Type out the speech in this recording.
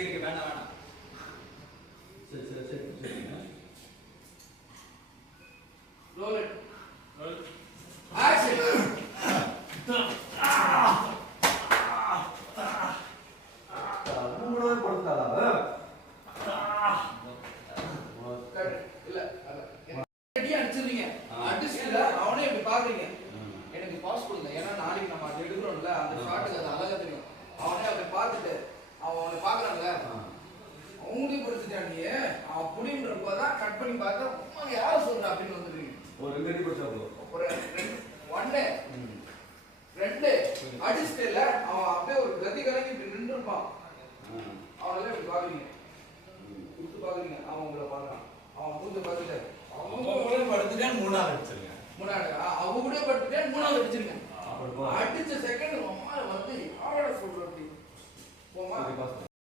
இருக்கு வேணாம் வேணாம். சரி சரி சரி சரிங்க. Roll it. ரோல். ஆக்ஷன். மூணாவது படுத்தாதா? இல்ல ரெடியா அடிச்சிருவீங்க. அடிச்சில அவனே இப்படி பாக்குறீங்க. எனக்கு பாஸ் கொடுங்க. ஏன்னா நாளைக்கு நம்ம அது எடுக்கிறோம்ல அந்த ஷாட்டுக்கு அது அழகா தெரியும். அவனே அப்படி பார்த்துட்டு அவனை பாக்குறான்ல. அவங்களே படிச்சுட்டான் நீ அப்படின்றப்பதான் கட் பண்ணி பார்த்தா உண்மை யார சொல்ற அப்படின்னு வந்துருவீங்க. ஒரு ரெண்டு அடி படிச்சா போதும். ஒரு ஒன்னு ரெண்டு அடிச்சுட்டு இல்ல அவன் அப்படியே ஒரு கதி கலங்கி இப்படி நின்று இருப்பான்.